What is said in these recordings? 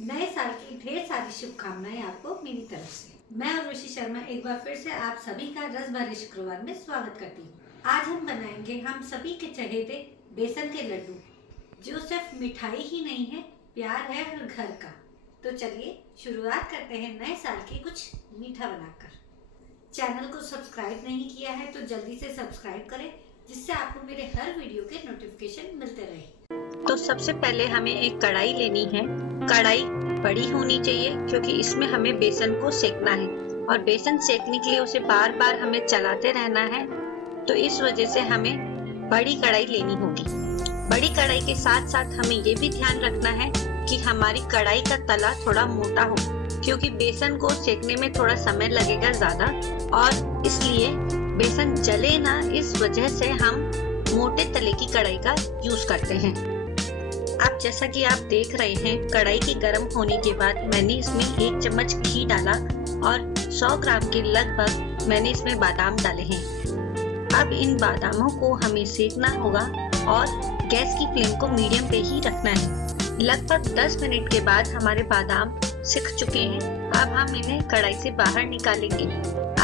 नए साल की ढेर सारी शुभकामनाएं आपको मेरी तरफ से। मैं उर्वशी शर्मा एक बार फिर से आप सभी का रस भरे शुक्रवार में स्वागत करती हूँ। आज हम बनाएंगे हम सभी के चहेते बेसन के लड्डू, जो सिर्फ मिठाई ही नहीं है, प्यार है हर घर का। तो चलिए शुरुआत करते हैं नए साल की कुछ मीठा बनाकर। चैनल को सब्सक्राइब नहीं किया है तो जल्दी से सब्सक्राइब करें, जिससे आपको मेरे हर वीडियो के नोटिफिकेशन मिलते रहे। तो सबसे पहले हमें एक कढ़ाई लेनी है। कढ़ाई बड़ी होनी चाहिए क्योंकि इसमें हमें बेसन को सेकना है और बेसन सेकने के लिए उसे बार बार हमें चलाते रहना है। तो इस वजह से हमें बड़ी कढ़ाई लेनी होगी। बड़ी कढ़ाई के साथ साथ हमें ये भी ध्यान रखना है कि हमारी कढ़ाई का तला थोड़ा मोटा हो, क्योंकि बेसन को सेकने में थोड़ा समय लगेगा ज्यादा और इसलिए बेसन जले ना, इस वजह से हम मोटे तले की कढ़ाई का यूज करते हैं। आप जैसा कि आप देख रहे हैं, कढ़ाई के गर्म होने के बाद मैंने इसमें 1 चम्मच घी डाला और 100 ग्राम के लगभग मैंने इसमें बादाम डाले हैं। अब इन बादामों को हमें सेकना होगा और गैस की फ्लेम को मीडियम पे ही रखना है। लगभग 10 मिनट के बाद हमारे बादाम सिक चुके हैं। अब हम इन्हें कढ़ाई से बाहर निकालेंगे।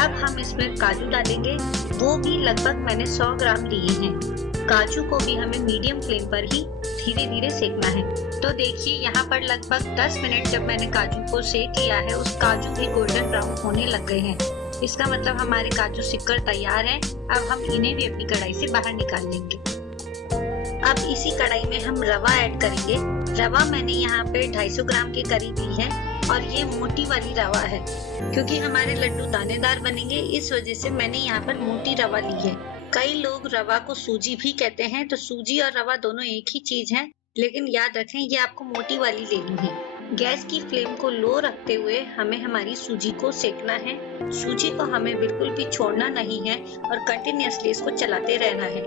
अब हम इसमें काजू डालेंगे, वो भी लगभग मैंने 100 ग्राम लिए हैं। काजू को भी हमें मीडियम फ्लेम पर ही धीरे धीरे सेकना है। तो देखिए यहाँ पर लगभग 10 मिनट जब मैंने काजू को सेक लिया है, उस काजू भी गोल्डन ब्राउन होने लग गए हैं। इसका मतलब हमारे काजू सिककर तैयार हैं। अब हम इन्हें भी अपनी कढ़ाई से बाहर निकाल लेंगे। अब इसी कढ़ाई में हम रवा ऐड करेंगे। रवा मैंने यहाँ पे 250 ग्राम के करीब ली है और ये मोटी वाली रवा है, क्योंकि हमारे लड्डू दानेदार बनेंगे, इस वजह से मैंने यहाँ पर मोटी रवा ली है। कई लोग रवा को सूजी भी कहते हैं, तो सूजी और रवा दोनों एक ही चीज है, लेकिन याद रखें ये आपको मोटी वाली लेनी है। गैस की फ्लेम को लो रखते हुए हमें हमारी सूजी को सेकना है। सूजी को हमें बिल्कुल भी छोड़ना नहीं है और कंटिन्यूअसली इसको चलाते रहना है।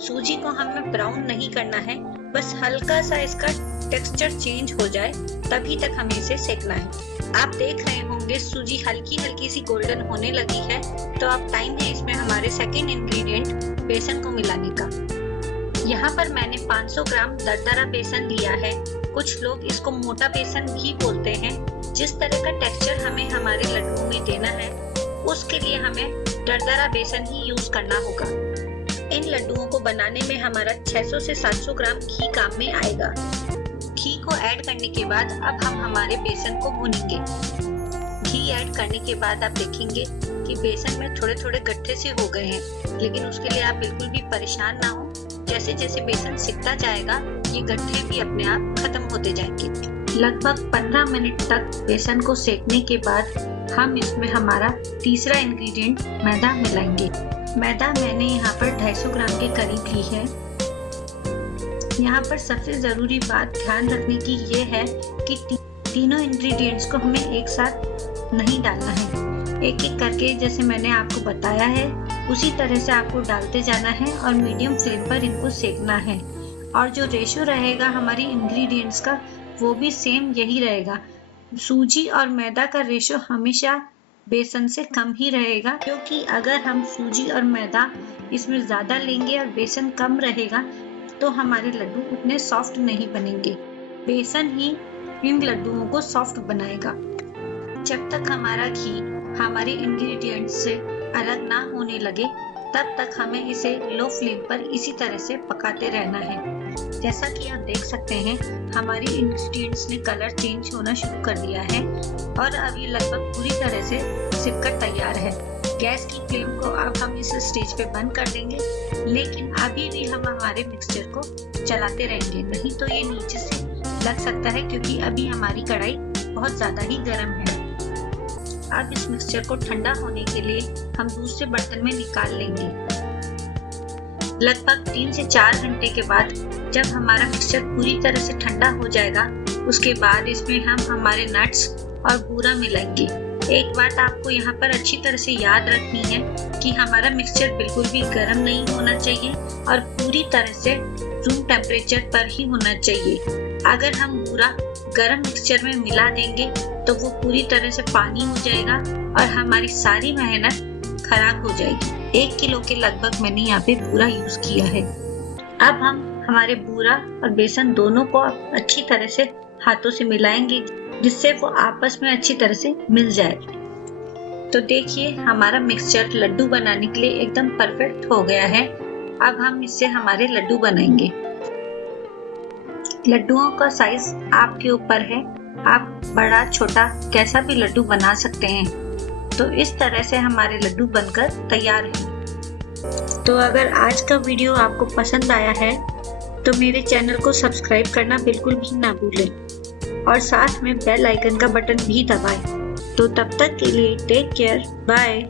सूजी को हमें ब्राउन नहीं करना है, बस हल्का सा इसका टेक्सचर चेंज हो जाए तभी तक हमें इसे सेकना है। आप देख रहे होंगे सूजी हल्की हल्की सी गोल्डन होने लगी है, तो अब टाइम है इसमें हमारे सेकेंड इंग्रेडिएंट बेसन को मिलाने का। यहाँ पर मैंने 500 ग्राम दरदरा बेसन लिया है। कुछ लोग इसको मोटा बेसन भी बोलते हैं। जिस तरह का टेक्सचर हमें हमारे लड्डू में देना है, उसके लिए हमें दरदरा बेसन ही यूज करना होगा। इन लड्डुओं को बनाने में हमारा 600 से 700 ग्राम घी काम में आएगा। घी को ऐड करने के बाद अब हम हमारे बेसन को भूनेंगे। घी ऐड करने के बाद आप देखेंगे कि बेसन में थोड़े थोड़े गट्ठे से हो गए हैं, लेकिन उसके लिए आप बिल्कुल भी परेशान ना हो। जैसे जैसे बेसन सिकता जाएगा, ये गट्ठे भी अपने आप खत्म होते जाएंगे। लगभग 15 मिनट तक बेसन को सेकने के बाद हम इसमें हमारा तीसरा इंग्रेडिएंट मैदा मिलाएंगे। मैदा मैंने यहाँ पर 250 ग्राम के करीब ली है। यहाँ पर सबसे जरूरी बात ध्यान रखने की ये है कि तीनों इंग्रेडिएंट्स को हमें एक साथ नहीं डालना है। एक एक करके जैसे मैंने आपको बताया है, उसी तरह से आपको डालते जाना है और मीडियम फ्लेम पर इनको सेकना है। और जो रेशो रहेगा हमारी इंग्रेडिएंट्स का, वो भी सेम यही रहेगा। सूजी और मैदा का रेशो हमेशा बेसन से कम ही रहेगा, क्योंकि अगर हम सूजी और मैदा इसमें ज्यादा लेंगे और बेसन कम रहेगा तो हमारे लड्डू उतने सॉफ्ट नहीं बनेंगे। बेसन ही इन लड्डुओं को सॉफ्ट बनाएगा। जब तक हमारा घी हमारे इंग्रेडिएंट्स से अलग ना होने लगे, तब तक हमें इसे लो फ्लेम पर इसी तरह से पकाते रहना है। जैसा कि आप देख सकते हैं, हमारे इंग्रेडिएंट्स ने कलर चेंज होना शुरू कर दिया है और अब ये लगभग पूरी तरह से सिककर तैयार है। गैस की फ्लेम को अब हम इस स्टेज पे बंद कर देंगे, लेकिन अभी भी हम हमारे मिक्सचर को चलाते रहेंगे, नहीं तो ये नीचे से लग सकता है, क्योंकि अभी हमारी कढ़ाई बहुत ज्यादा ही गर्म है। अब इस मिक्सचर को ठंडा होने के लिए हम दूसरे बर्तन में निकाल लेंगे। लगभग 3 से 4 घंटे के बाद जब हमारा मिक्सचर पूरी तरह से ठंडा हो जाएगा, उसके बाद इसमें हम हमारे नट्स और बूरा मिलाएंगे। एक बात आपको यहाँ पर अच्छी तरह से याद रखनी है कि हमारा मिक्सचर बिल्कुल भी गर्म नहीं होना चाहिए और पूरी तरह से रूम टेम्परेचर पर ही होना चाहिए। अगर हम बूरा गर्म मिक्सचर में मिला देंगे तो वो पूरी तरह से पानी हो जाएगा और हमारी सारी मेहनत खराब हो जाएगी। 1 किलो के लगभग मैंने यहाँ पे बूरा यूज किया है। अब हम हमारे बूरा और बेसन दोनों को अच्छी तरह से हाथों से मिलाएंगे। जिससे वो आपस में अच्छी तरह से मिल जाए। तो देखिए हमारा मिक्सचर लड्डू बनाने के लिए एकदम परफेक्ट हो गया है। अब हम इससे हमारे लड्डू बनाएंगे। लड्डुओं का साइज आपके ऊपर है, आप बड़ा छोटा कैसा भी लड्डू बना सकते हैं। तो इस तरह से हमारे लड्डू बनकर तैयार हैं। तो अगर आज का वीडियो आपको पसंद आया है तो मेरे चैनल को सब्सक्राइब करना बिल्कुल भी ना भूलें और साथ में बेल आइकन का बटन भी दबाएं। तो तब तक के लिए टेक केयर, बाय।